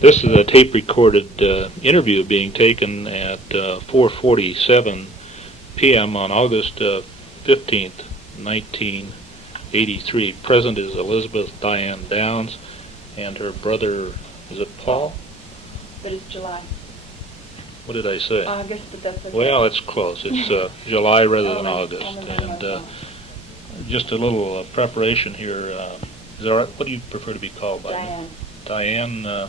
This is a tape-recorded interview being taken at 4:47 p.m. on August 15th, 1983. Present is Elizabeth Diane Downs and her brother, is it Paul? But it's July. What did I say? August, but that's okay. Well, it's close. It's July rather than August. And just a little preparation here. Is that all right? What do you prefer to be called by? Diane. Diane,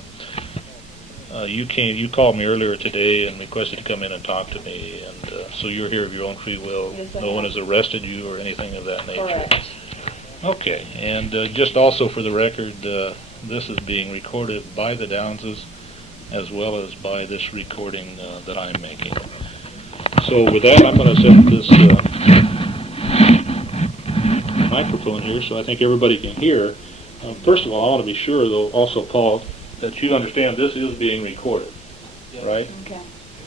you called me earlier today and requested to come in and talk to me, and so you're here of your own free will. Yes, no one has arrested you or anything of that nature. Correct. Okay, and just also for the record, this is being recorded by the Downses as well as by this recording that I'm making. So with that, I'm going to set this microphone here so I think everybody can hear. First of all, I want to be sure, though, also, Paul, that you understand this is being recorded, yes. Right? Okay.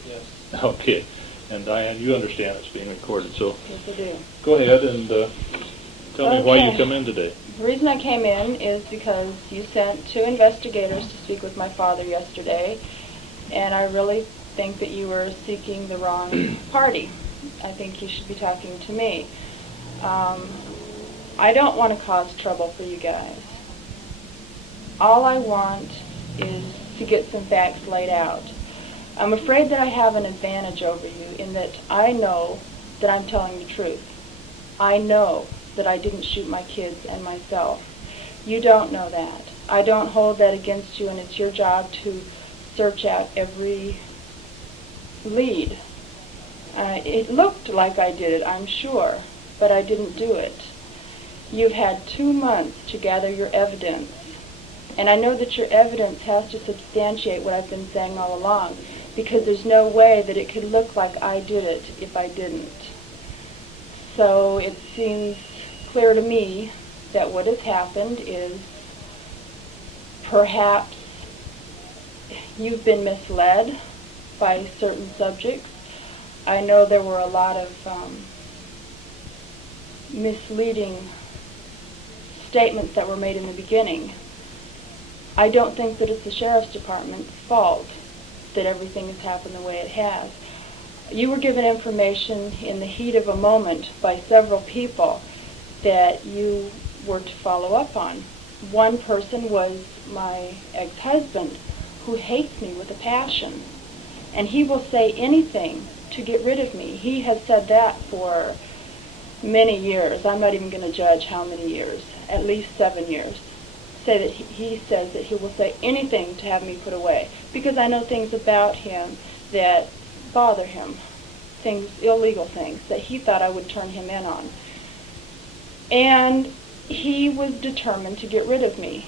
Yes. Okay. And Diane, you understand it's being recorded, so yes, I do. Go ahead and tell me why you come in today. The reason I came in is because you sent 2 investigators to speak with my father yesterday, and I really think that you were seeking the wrong party. I think you should be talking to me. I don't want to cause trouble for you guys. All I want is to get some facts laid out. I'm afraid that I have an advantage over you in that I know that I'm telling the truth. I know that I didn't shoot my kids and myself. You don't know that. I don't hold that against you, and it's your job to search out every lead. It looked like I did it, I'm sure, but I didn't do it. You've had 2 months to gather your evidence, and I know that your evidence has to substantiate what I've been saying all along, because there's no way that it could look like I did it if I didn't. So it seems clear to me that what has happened is perhaps you've been misled by certain subjects. I know there were a lot of misleading statements that were made in the beginning. I don't think that it's the Sheriff's Department's fault that everything has happened the way it has. You were given information in the heat of a moment by several people that you were to follow up on. One person was my ex-husband, who hates me with a passion, and he will say anything to get rid of me. He has said that for many years. I'm not even going to judge how many years, at least 7 years. Say that he says that he will say anything to have me put away, because I know things about him that bother him, things, illegal things, that he thought I would turn him in on. And he was determined to get rid of me.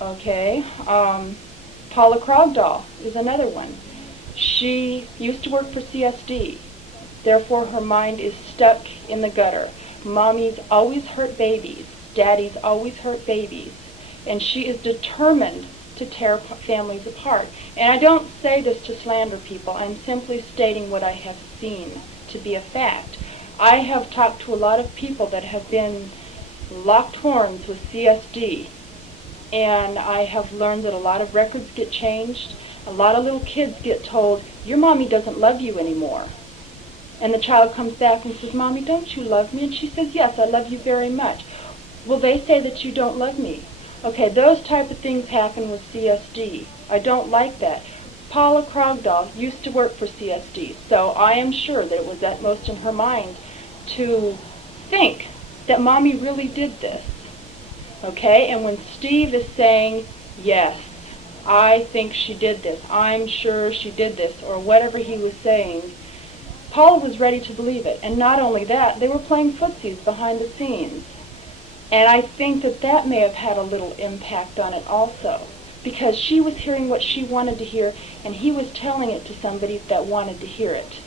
Okay? Paula Krogdahl is another one. She used to work for CSD. Therefore, her mind is stuck in the gutter. Mommy's always hurt babies. Daddy's always hurt babies. And she is determined to tear families apart. And I don't say this to slander people. I'm simply stating what I have seen to be a fact. I have talked to a lot of people that have been locked horns with CSD, and I have learned that a lot of records get changed. A lot of little kids get told, your mommy doesn't love you anymore. And the child comes back and says, Mommy, don't you love me? And she says, yes, I love you very much. Well, they say that you don't love me. Okay, those type of things happen with CSD. I don't like that. Paula Krogdahl used to work for CSD, so I am sure that it was at most in her mind to think that Mommy really did this. Okay, and when Steve is saying, yes, I think she did this, I'm sure she did this, or whatever he was saying, Paula was ready to believe it. And not only that, they were playing footsies behind the scenes. And I think that that may have had a little impact on it also, because she was hearing what she wanted to hear, and he was telling it to somebody that wanted to hear it.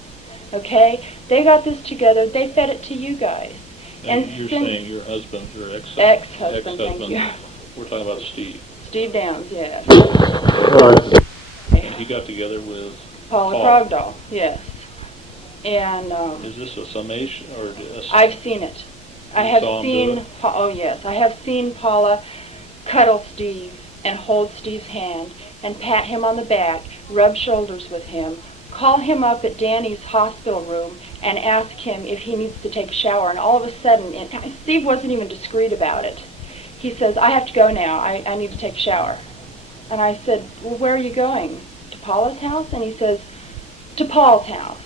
Okay? They got this together. They fed it to you guys. And you're saying your husband, your ex-husband, thank you. We're talking about Steve. Steve Downs, yes. And he got together with Paula Krogdahl, yes. And is this a summation or? I've seen it. I have seen. Oh yes, I have seen Paula cuddle Steve and hold Steve's hand and pat him on the back, rub shoulders with him, call him up at Danny's hospital room and ask him if he needs to take a shower. And all of a sudden, and Steve wasn't even discreet about it. He says, I have to go now. I need to take a shower. And I said, well, where are you going? To Paula's house? And he says, to Paul's house.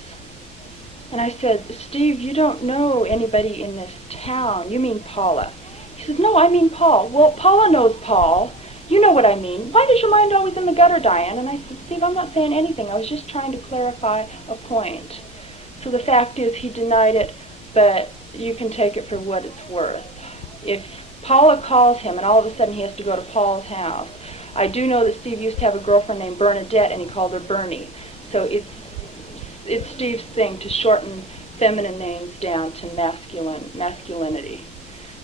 And I said, Steve, you don't know anybody in this town. You mean Paula. He says, no, I mean Paul. Well, Paula knows Paul. You know what I mean. Why is your mind always in the gutter, Diane? And I said, Steve, I'm not saying anything. I was just trying to clarify a point. So the fact is he denied it, but you can take it for what it's worth. If Paula calls him and all of a sudden he has to go to Paul's house, I do know that Steve used to have a girlfriend named Bernadette and he called her Bernie. So it's Steve's thing to shorten feminine names down to masculinity.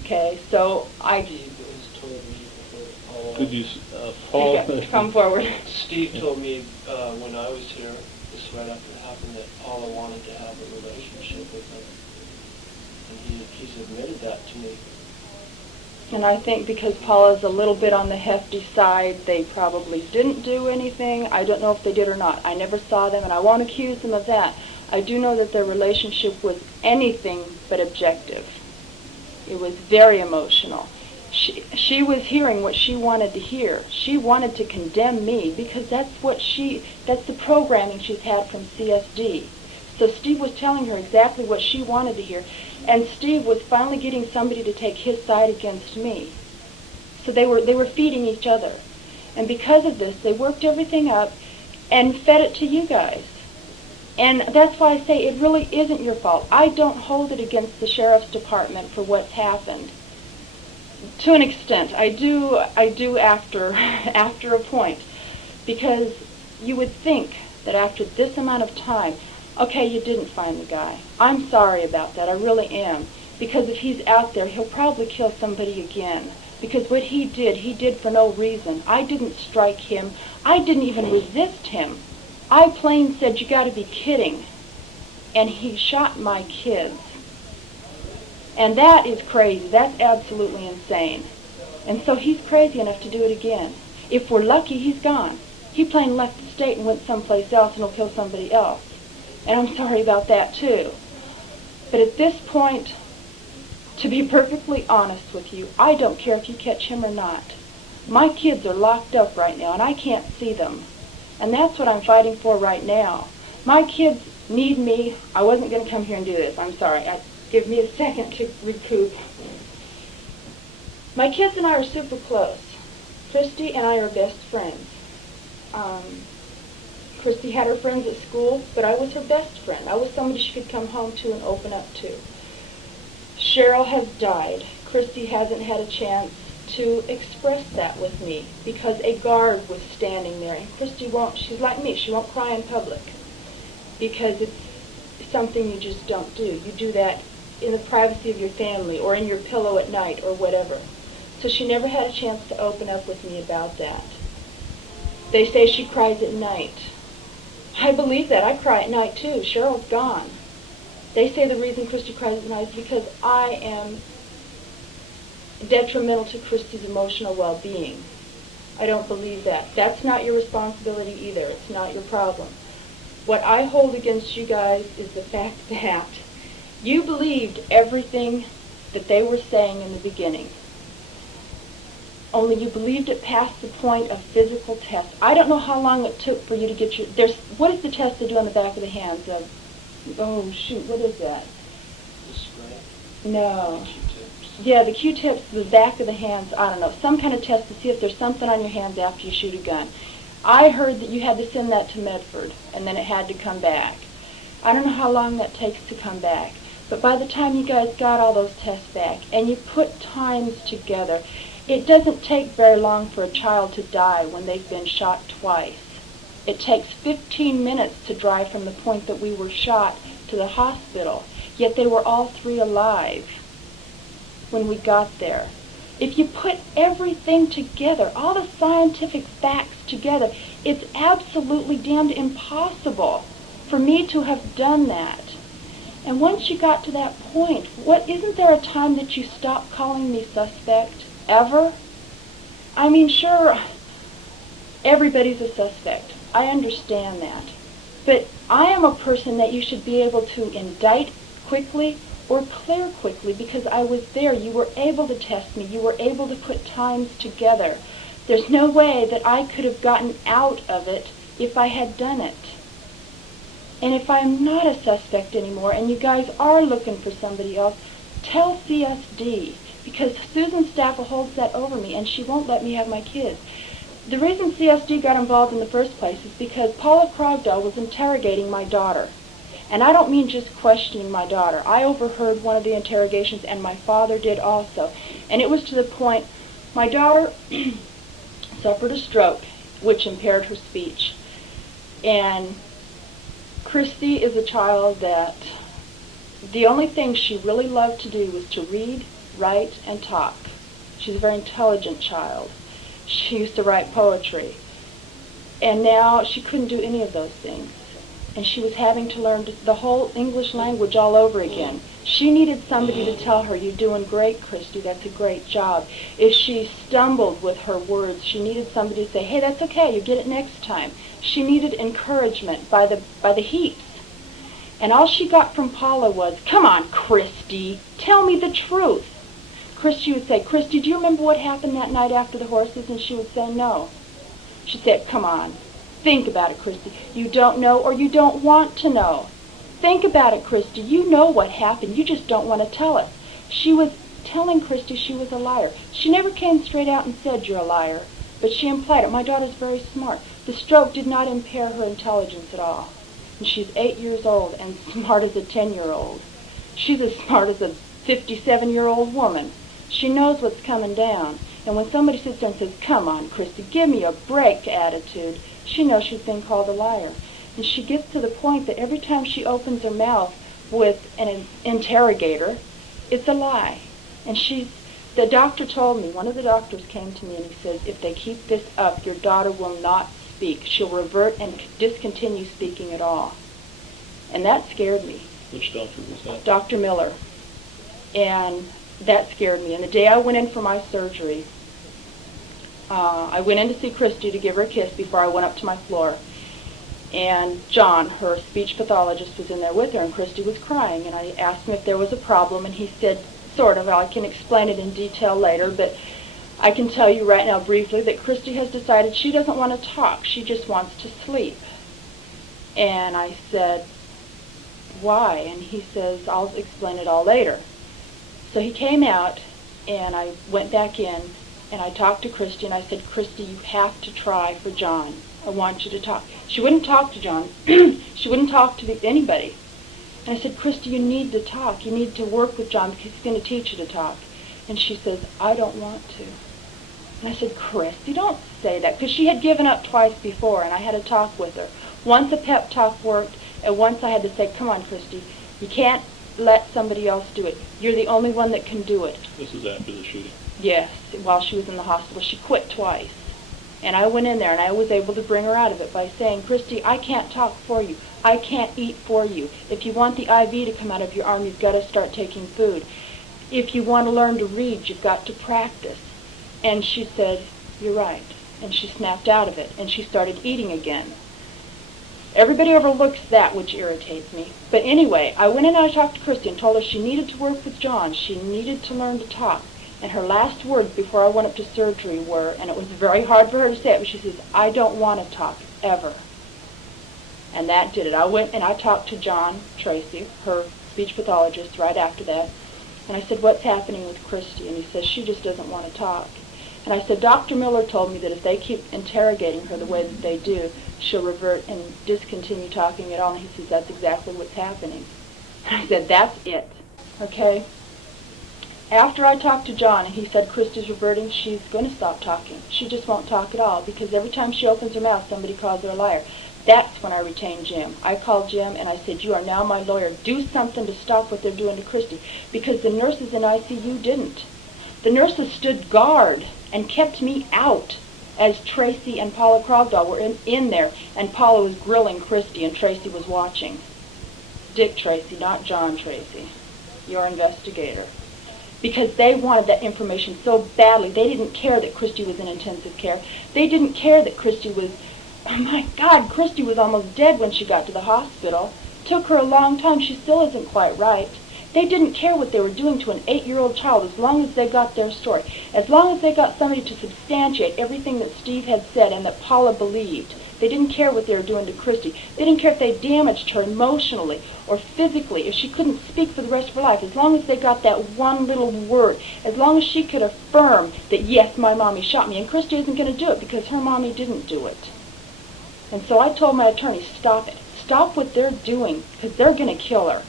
Okay, so Steve has told me before Paula. Could you, Paul? Okay, come forward. Steve told me when I was here, this right after it happened, that Paula wanted to have a relationship with him. And he's admitted that to me. And I think because Paula's a little bit on the hefty side, they probably didn't do anything. I don't know if they did or not. I never saw them, and I won't accuse them of that. I do know that their relationship was anything but objective. It was very emotional. She was hearing what she wanted to hear. She wanted to condemn me because that's the programming she's had from CSD. So Steve was telling her exactly what she wanted to hear, and Steve was finally getting somebody to take his side against me. So they were feeding each other. And because of this, they worked everything up and fed it to you guys. And that's why I say it really isn't your fault. I don't hold it against the sheriff's department for what's happened. To an extent, I do after a point, because you would think that after this amount of time, okay, you didn't find the guy. I'm sorry about that, I really am, because if he's out there, he'll probably kill somebody again, because what he did for no reason. I didn't strike him. I didn't even resist him. I plain said, you gotta be kidding, and he shot my kids. And that is crazy. That's absolutely insane. And so he's crazy enough to do it again. If we're lucky, he's gone. He plain left the state and went someplace else and will kill somebody else. And I'm sorry about that too. But at this point, to be perfectly honest with you, I don't care if you catch him or not. My kids are locked up right now and I can't see them. And that's what I'm fighting for right now. My kids need me. I wasn't going to come here and do this. I'm sorry. Give me a second to recoup. My kids and I are super close. Christy and I are best friends. Christy had her friends at school, but I was her best friend. I was somebody she could come home to and open up to. Cheryl has died. Christy hasn't had a chance to express that with me because a guard was standing there. And Christy won't, she's like me, she won't cry in public because it's something you just don't do. You do that in the privacy of your family or in your pillow at night or whatever. So she never had a chance to open up with me about that. They say she cries at night. I believe that. I cry at night too. Cheryl's gone. They say the reason Christy cries at night is because I am detrimental to Christy's emotional well-being. I don't believe that. That's not your responsibility either. It's not your problem. What I hold against you guys is the fact that you believed everything that they were saying in the beginning. Only you believed it past the point of physical test. I don't know how long it took for you to get your... what is the test they do on the back of the hands? Oh, shoot, what is that? The spray? No. The Q-tips. Yeah, the Q-tips, the back of the hands, I don't know. Some kind of test to see if there's something on your hands after you shoot a gun. I heard that you had to send that to Medford, and then it had to come back. I don't know how long that takes to come back. But by the time you guys got all those tests back, and you put times together, it doesn't take very long for a child to die when they've been shot twice. It takes 15 minutes to drive from the point that we were shot to the hospital, yet they were all three alive when we got there. If you put everything together, all the scientific facts together, it's absolutely damned impossible for me to have done that. And once you got to that point, isn't there a time that you stopped calling me suspect? Ever? I mean, sure, everybody's a suspect. I understand that. But I am a person that you should be able to indict quickly or clear quickly because I was there. You were able to test me. You were able to put times together. There's no way that I could have gotten out of it if I had done it. And if I'm not a suspect anymore and you guys are looking for somebody else, tell CSD, because Susan Staffel holds that over me and she won't let me have my kids. The reason CSD got involved in the first place is because Paula Krogdahl was interrogating my daughter. And I don't mean just questioning my daughter. I overheard one of the interrogations, and my father did also. And it was to the point, my daughter suffered a stroke, which impaired her speech. And Christy is a child that the only thing she really loved to do was to read, write, and talk. She's a very intelligent child. She used to write poetry. And now she couldn't do any of those things. And she was having to learn the whole English language all over again. She needed somebody to tell her, "You're doing great, Christy, that's a great job." If she stumbled with her words, she needed somebody to say, "Hey, that's okay, you get it next time." She needed encouragement by the heaps. And all she got from Paula was, "Come on, Christy, tell me the truth." Christy would say, "Christy, do you remember what happened that night after the horses?" And she would say, "No." She said, "Come on. Think about it, Christy. You don't know or you don't want to know. Think about it, Christy. You know what happened. You just don't want to tell us." She was telling Christy she was a liar. She never came straight out and said, "You're a liar," but she implied it. My daughter's very smart. The stroke did not impair her intelligence at all. And she's 8 years old and smart as a 10-year-old. She's as smart as a 57-year-old woman. She knows what's coming down. And when somebody sits there and says, "Come on, Christy, give me a break" attitude, she knows she's been called a liar. And she gets to the point that every time she opens her mouth with an interrogator, it's a lie. And the doctor told me, one of the doctors came to me and he says, "If they keep this up, your daughter will not speak. She'll revert and discontinue speaking at all." And that scared me. Which doctor was that? Dr. Miller. And that scared me. And the day I went in for my surgery, I went in to see Christy to give her a kiss before I went up to my floor. And John, her speech pathologist, was in there with her, and Christy was crying. And I asked him if there was a problem, and he said, sort of, I can explain it in detail later, but I can tell you right now briefly that Christy has decided she doesn't want to talk. She just wants to sleep. And I said, "Why?" And he says, "I'll explain it all later." So he came out, and I went back in, and I talked to Christy, and I said, "Christy, you have to try for John. I want you to talk." She wouldn't talk to John. She wouldn't talk to anybody. And I said, "Christy, you need to talk. You need to work with John because he's going to teach you to talk." And she says, "I don't want to." And I said, "Christy, don't say that," because she had given up twice before, and I had to talk with her. Once a pep talk worked, and once I had to say, "Come on, Christy, you can't let somebody else do it. You're the only one that can do it." This is after the shooting. Yes, while she was in the hospital. She quit twice. And I went in there, and I was able to bring her out of it by saying, "Christy, I can't talk for you. I can't eat for you. If you want the IV to come out of your arm, you've got to start taking food. If you want to learn to read, you've got to practice." And she said, "You're right." And she snapped out of it, and she started eating again. Everybody overlooks that, which irritates me. But anyway, I went in and I talked to Christy and told her she needed to work with John. She needed to learn to talk. And her last words before I went up to surgery were, and it was very hard for her to say it, but she says, "I don't want to talk, ever." And that did it. I went and I talked to John Tracy, her speech pathologist, right after that. And I said, "What's happening with Christy?" And he says, "She just doesn't want to talk." And I said, "Dr. Miller told me that if they keep interrogating her the way that they do, she'll revert and discontinue talking at all." And he says, "That's exactly what's happening." And I said, "That's it." Okay? After I talked to John and he said, "Christy's reverting, she's going to stop talking. She just won't talk at all because every time she opens her mouth, somebody calls her a liar." That's when I retained Jim. I called Jim and I said, "You are now my lawyer. Do something to stop what they're doing to Christy," because the nurses in ICU didn't. The nurses stood guard and kept me out as Tracy and Paula Krogdahl were in there, and Paula was grilling Christy and Tracy was watching. Dick Tracy, not John Tracy, your investigator. because they wanted that information so badly. They didn't care that Christy was in intensive care. They didn't care that Christy was, oh my God, Christy was almost dead when she got to the hospital. Took her a long time. She still isn't quite right. They didn't care what they were doing to an 8-year-old child as long as they got their story. As long as they got somebody to substantiate everything that Steve had said and that Paula believed. They didn't care what they were doing to Christy. They didn't care if they damaged her emotionally or physically, if she couldn't speak for the rest of her life. As long as they got that one little word, as long as she could affirm that, yes, my mommy shot me. And Christy isn't going to do it because her mommy didn't do it. And so I told my attorney, stop it. Stop what they're doing because they're going to kill her.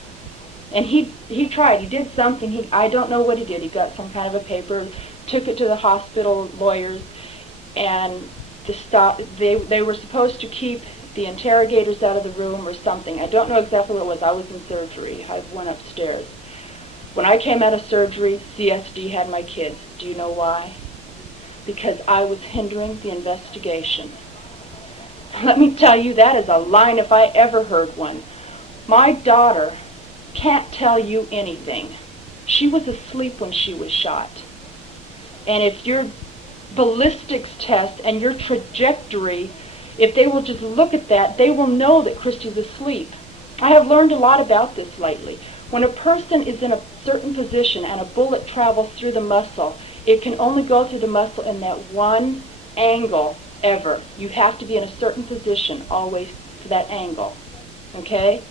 And he tried. He did something. I don't know what he did. He got some kind of a paper, took it to the hospital lawyers, and they were supposed to keep the interrogators out of the room or something. I don't know exactly what it was. I was in surgery. I went upstairs. When I came out of surgery, CSD had my kids. Do you know why? Because I was hindering the investigation. Let me tell you, that is a line if I ever heard one. My daughter can't tell you anything. She was asleep when she was shot. And if your ballistics test and your trajectory, if they will just look at that, they will know that Christy's asleep. I have learned a lot about this lately. When a person is in a certain position and a bullet travels through the muscle, it can only go through the muscle in that one angle ever. You have to be in a certain position always to that angle. Okay?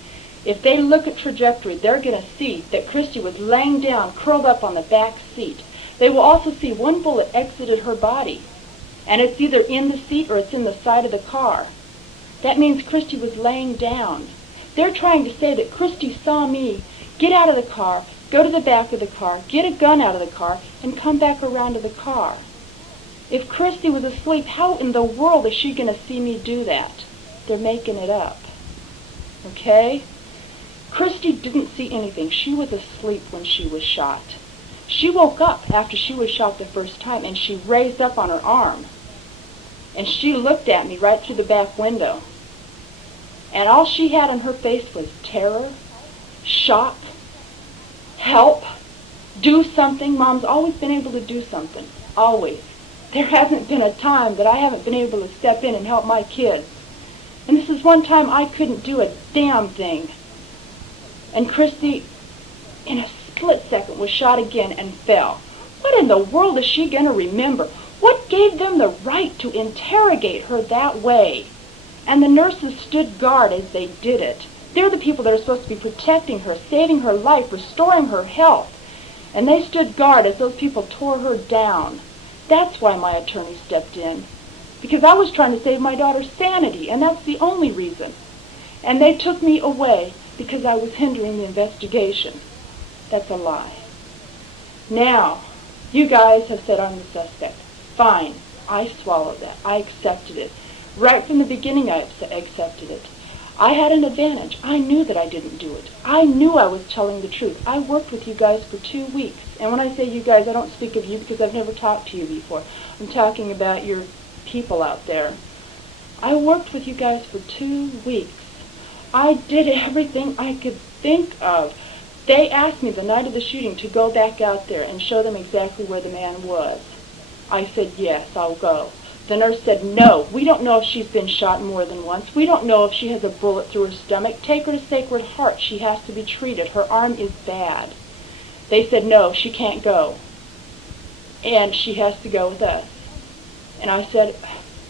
If they look at trajectory, they're going to see that Christy was laying down, curled up on the back seat. They will also see one bullet exited her body, and it's either in the seat or it's in the side of the car. That means Christy was laying down. They're trying to say that Christy saw me get out of the car, go to the back of the car, get a gun out of the car, and come back around to the car. If Christy was asleep, how in the world is she going to see me do that? They're making it up. Okay? Christy didn't see anything. She was asleep when she was shot. She woke up after she was shot the first time, and she raised up on her arm. And she looked at me right through the back window. And all she had on her face was terror, shock, help, do something. Mom's always been able to do something. Always. There hasn't been a time that I haven't been able to step in and help my kids. And this is one time I couldn't do a damn thing. And Christy, in a split second, was shot again and fell. What in the world is she going to remember? What gave them the right to interrogate her that way? And the nurses stood guard as they did it. They're the people that are supposed to be protecting her, saving her life, restoring her health. And they stood guard as those people tore her down. That's why my attorney stepped in. Because I was trying to save my daughter's sanity, and that's the only reason. And they took me away because I was hindering the investigation. That's a lie. Now, you guys have said I'm the suspect. Fine. I swallowed that. I accepted it. Right from the beginning I accepted it. I had an advantage. I knew that I didn't do it. I knew I was telling the truth. I worked with you guys for 2 weeks. And when I say you guys, I don't speak of you because I've never talked to you before. I'm talking about your people out there. I worked with you guys for 2 weeks. I did everything I could think of. They asked me the night of the shooting to go back out there and show them exactly where the man was. I said, yes, I'll go. The nurse said, no, we don't know if she's been shot more than once. We don't know if she has a bullet through her stomach. Take her to Sacred Heart. She has to be treated. Her arm is bad. They said, no, she can't go. And she has to go with us. And I said,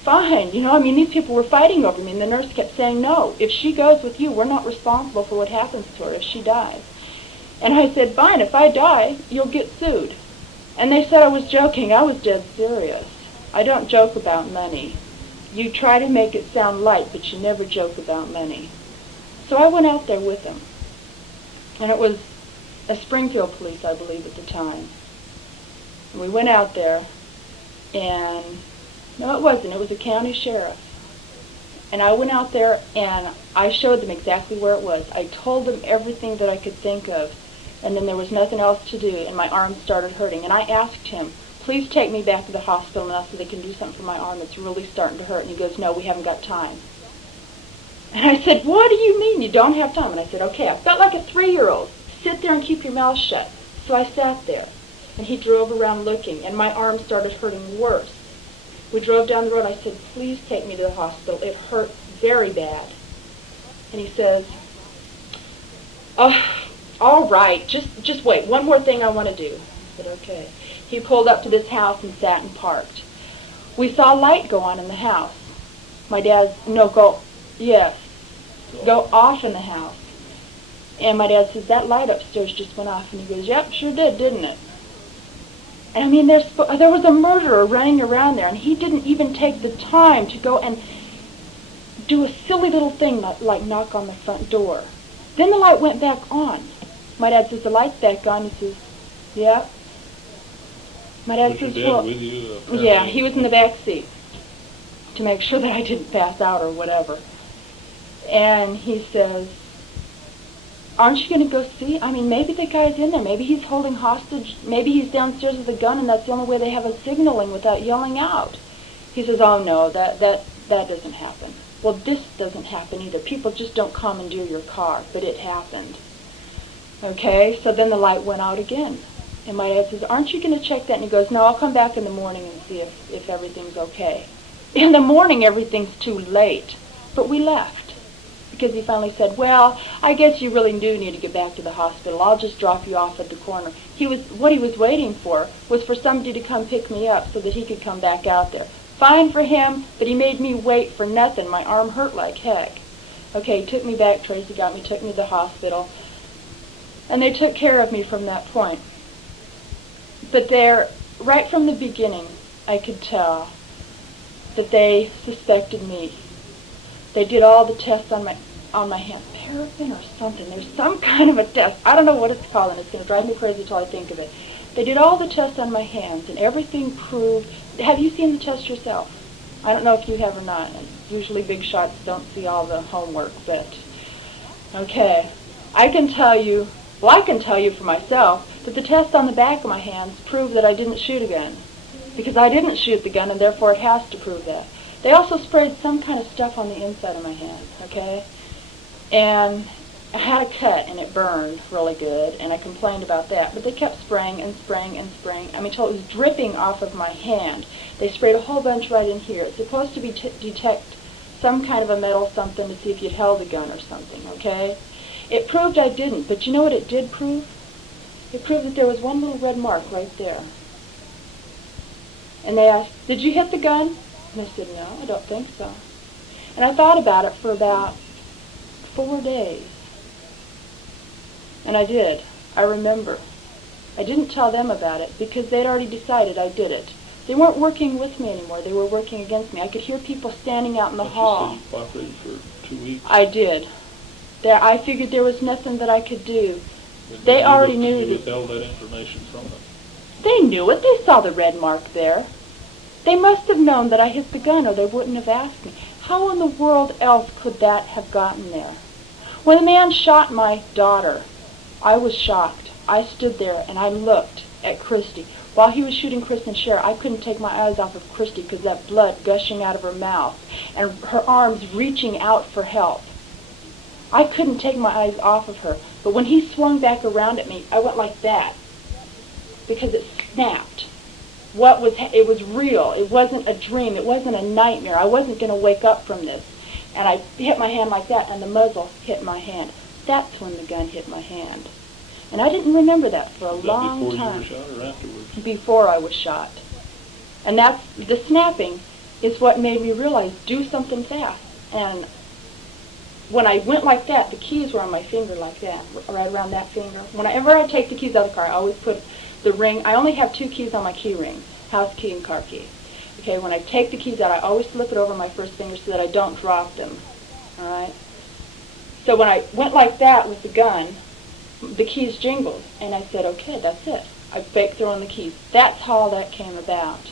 fine. These people were fighting over me. And the nurse kept saying, no, if she goes with you, we're not responsible for what happens to her if she dies. And I said, fine, if I die, you'll get sued. And they said I was joking. I was dead serious. I don't joke about money. You try to make it sound light, but you never joke about money. So I went out there with them. And it was a Springfield police, I believe, at the time. And we went out there, and no, it wasn't. It was a county sheriff. And I went out there, and I showed them exactly where it was. I told them everything that I could think of, and then there was nothing else to do, and my arm started hurting. And I asked him, please take me back to the hospital now so they can do something for my arm. It's really starting to hurt. And he goes, no, we haven't got time. And I said, what do you mean you don't have time? And I said, okay, I felt like a 3-year-old. Sit there and keep your mouth shut. So I sat there. And he drove around looking, and my arm started hurting worse. We drove down the road. I said, please take me to the hospital. It hurt very bad. And he says, oh, all right, just wait. One more thing I want to do. I said, okay. He pulled up to this house and sat and parked. We saw a light go on in the house. My dad, go off in the house. And my dad says, that light upstairs just went off. And he goes, yep, sure did, didn't it? And I mean, there was a murderer running around there, and he didn't even take the time to go and do a silly little thing like knock on the front door. Then the light went back on. My dad says, the light's back on. He says, yeah. My dad Was says, your dad well, with you? yeah, he was in the back seat to make sure that I didn't pass out or whatever. And he says, aren't you going to go see? I mean, maybe the guy's in there. Maybe he's holding hostage. Maybe he's downstairs with a gun, and that's the only way they have a signaling without yelling out. He says, oh, no, that doesn't happen. Well, this doesn't happen either. People just don't commandeer your car, but it happened. Okay, so then the light went out again. And my dad says, aren't you going to check that? And he goes, no, I'll come back in the morning and see if everything's okay. In the morning, everything's too late. But we left. Because he finally said, well, I guess you really do need to get back to the hospital. I'll just drop you off at the corner. What he was waiting for was for somebody to come pick me up so that he could come back out there. Fine for him, but he made me wait for nothing. My arm hurt like heck. Okay, he took me back. Tracy took me to the hospital. And they took care of me from that point. But right from the beginning, I could tell that they suspected me. They did all the tests on my hands, paraffin or something. There's some kind of a test. I don't know what it's called, and it's going to drive me crazy until I think of it. They did all the tests on my hands, and everything proved. Have you seen the test yourself? I don't know if you have or not. Usually big shots don't see all the homework, but okay. I can tell you for myself that the test on the back of my hands proved that I didn't shoot a gun, because I didn't shoot the gun, and therefore it has to prove that. They also sprayed some kind of stuff on the inside of my hand, okay? And I had a cut, and it burned really good, and I complained about that. But they kept spraying and spraying and spraying. I mean, until it was dripping off of my hand. They sprayed a whole bunch right in here. It's supposed to be detect some kind of a metal something to see if you'd held a gun or something, okay? It proved I didn't, but you know what it did prove? It proved that there was one little red mark right there. And they asked, did you hit the gun? And I said, no, I don't think so. And I thought about it for about 4 days. And I did. I remember. I didn't tell them about it because they'd already decided I did it. They weren't working with me anymore. They were working against me. I could hear people standing out in the hall. You cooperated for 2 weeks. I did. I figured there was nothing that I could do. They already knew. You withheld that information from them. They knew it. They saw the red mark there. They must have known that I hit the gun, or they wouldn't have asked me. How in the world else could that have gotten there? When the man shot my daughter, I was shocked. I stood there and I looked at Christy. While he was shooting Chris and Cher, I couldn't take my eyes off of Christy because that blood gushing out of her mouth and her arms reaching out for help. I couldn't take my eyes off of her. But when he swung back around at me, I went like that because it snapped. It was real. It wasn't a dream. It wasn't a nightmare. I wasn't going to wake up from this. And I hit my hand like that, and the muzzle hit my hand. That's when the gun hit my hand. And I didn't remember that for a long time. Before you were shot or afterwards? Before I was shot. And the snapping is what made me realize, do something fast. And when I went like that, the keys were on my finger like that, right around that finger. Whenever I take the keys out of the car, I always put the ring. I only have 2 keys on my key ring, house key and car key. Okay, when I take the keys out, I always slip it over my first finger so that I don't drop them. All right? So when I went like that with the gun, the keys jingled, and I said, okay, that's it. I faked throwing the keys. That's how all that came about.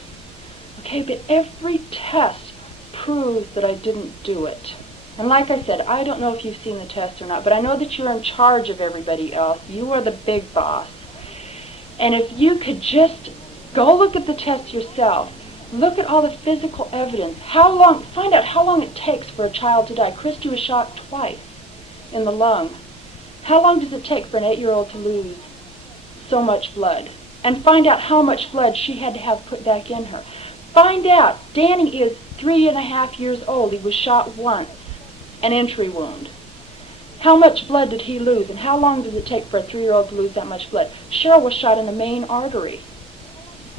Okay, but every test proves that I didn't do it. And like I said, I don't know if you've seen the test or not, but I know that you're in charge of everybody else. You are the big boss. And if you could just go look at the test yourself, look at all the physical evidence, find out how long it takes for a child to die. Christy was shot twice in the lung. How long does it take for an 8-year-old to lose so much blood? and find out how much blood she had to have put back in her. Find out Danny is 3.5 years old. He was shot once, an entry wound. How much blood did he lose, and how long does it take for a 3-year-old to lose that much blood? Cheryl was shot in the main artery,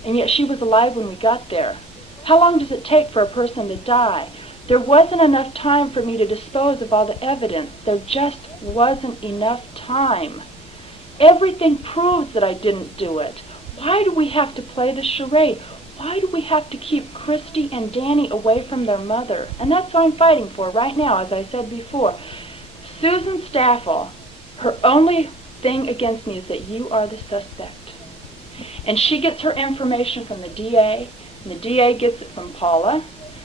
and yet she was alive when we got there. How long does it take for a person to die? There wasn't enough time for me to dispose of all the evidence. There just wasn't enough time. Everything proves that I didn't do it. Why do we have to play the charade? Why do we have to keep Christy and Danny away from their mother? And that's what I'm fighting for right now, as I said before. Susan Staffel, her only thing against me is that you are the suspect. And she gets her information from the DA, and the DA gets it from Paula.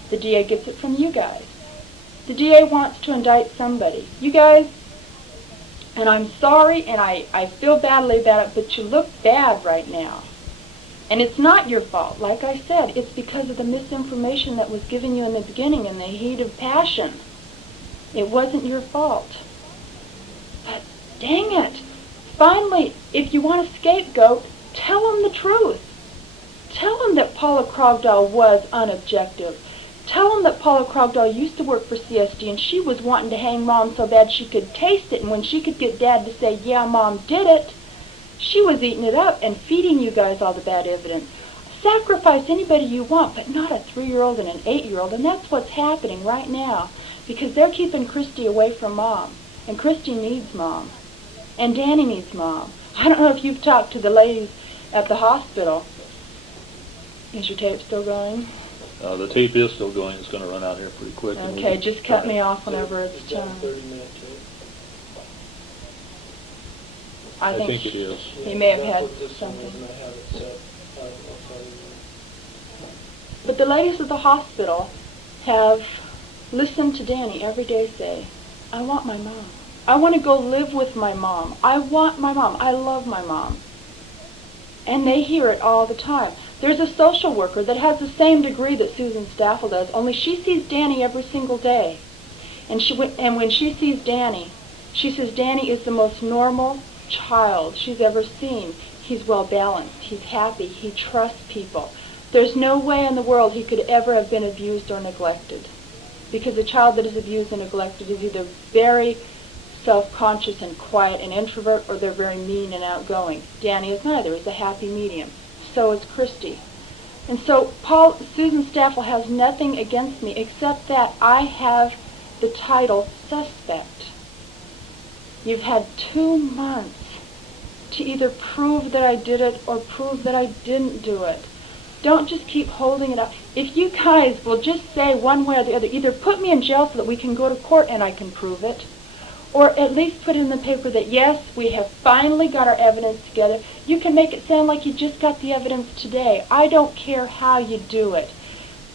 The DA gets it from you guys. The DA wants to indict somebody. You guys, and I'm sorry, and I feel badly about it, but you look bad right now. And it's not your fault. Like I said, it's because of the misinformation that was given you in the beginning in the heat of passion. It wasn't your fault. But dang it, finally, if you want a scapegoat, tell them the truth. Tell them that Paula Krogdahl was unobjective. Tell them that Paula Krogdahl used to work for CSD and she was wanting to hang Mom so bad she could taste it, and when she could get Dad to say, yeah, Mom did it, she was eating it up and feeding you guys all the bad evidence. Sacrifice anybody you want, but not a 3-year-old and an 8-year-old, and that's what's happening right now, because they're keeping Christy away from Mom, and Christy needs Mom, and Danny needs Mom. I don't know if you've talked to the ladies at the hospital. Is your tape still going? The tape is still going. It's going to run out here pretty quick. Okay, just cut me off whenever it's done. 30-minute tape. I think it is. He may have had something. But the ladies at the hospital have listened to Danny every day say, I want my mom. I want to go live with my mom. I want my mom. I love my mom. And they hear it all the time. There's a social worker that has the same degree that Susan Staffel does, only she sees Danny every single day. And when she sees Danny, she says Danny is the most normal child she's ever seen. He's well balanced. He's happy. He trusts people. There's no way in the world he could ever have been abused or neglected. Because a child that is abused and neglected is either very self-conscious and quiet and introvert, or they're very mean and outgoing. Danny is neither. He's a happy medium. So is Christy. And so Susan Staffel has nothing against me except that I have the title suspect. You've had 2 months to either prove that I did it or prove that I didn't do it. Don't just keep holding it up. If you guys will just say one way or the other, either put me in jail so that we can go to court and I can prove it, or at least put in the paper that, yes, we have finally got our evidence together. You can make it sound like you just got the evidence today. I don't care how you do it.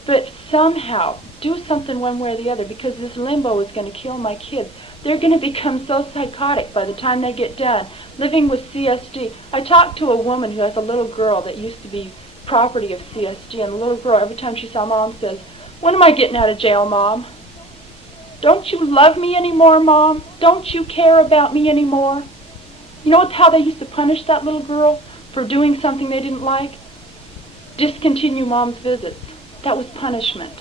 But somehow, do something one way or the other, because this limbo is going to kill my kids. They're going to become so psychotic by the time they get done living with CSD. I talked to a woman who has a little girl that used to be property of CSD, and the little girl, every time she saw Mom, says, when am I getting out of jail, Mom? Don't you love me anymore, Mom? Don't you care about me anymore? You know how they used to punish that little girl for doing something they didn't like? Discontinue Mom's visits. That was punishment.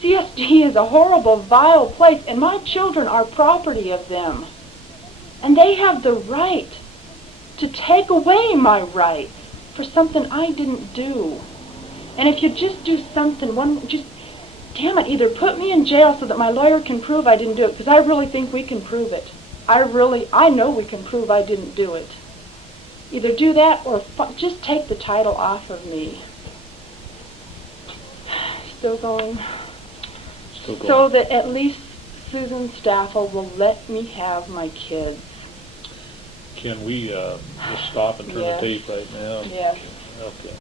CSD is a horrible, vile place, and my children are property of them. And they have the right to take away my rights for something I didn't do. And if you just do something, damn it, either put me in jail so that my lawyer can prove I didn't do it, because I really think we can prove it. I know we can prove I didn't do it. Either do that or just take the title off of me. Still going? Still going. So that at least Susan Staffel will let me have my kids. Can we just stop and turn Yes. the tape right now? Yes. Okay.